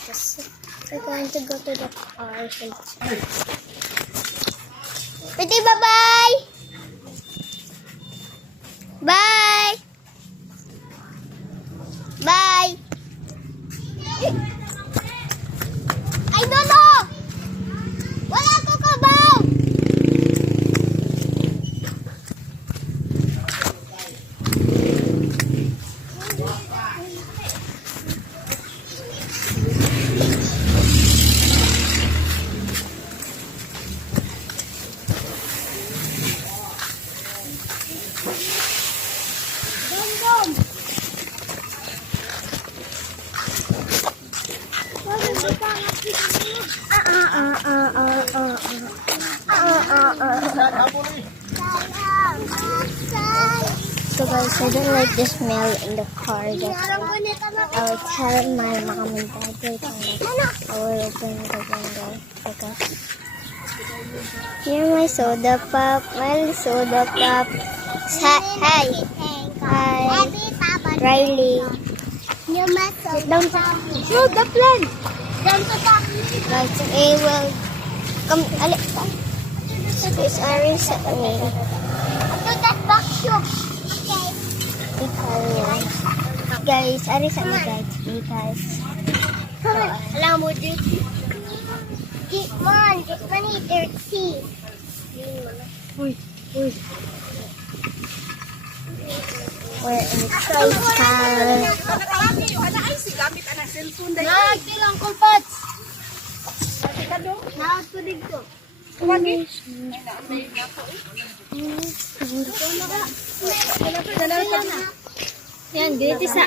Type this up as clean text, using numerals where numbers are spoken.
Because we're going to go to the car. Pwede, bye-bye! Bye! Bye! Ay, Lolo! Wala ko kabaw! So guys, I don't like the smell in the car. I will tell my mom and dad later that I will open the window because here my soda pop, my soda pop. Hi, hi, Riley. Sit down. Show the plan. Guys, I will come. This Aris sa kanila. Guys, Aris sa kanila guys. Alam mo dito. Get money, dirty. Uy. We're in Trollstar. Nagtilang kulpats. Nakatulig ko. Yan, dito sa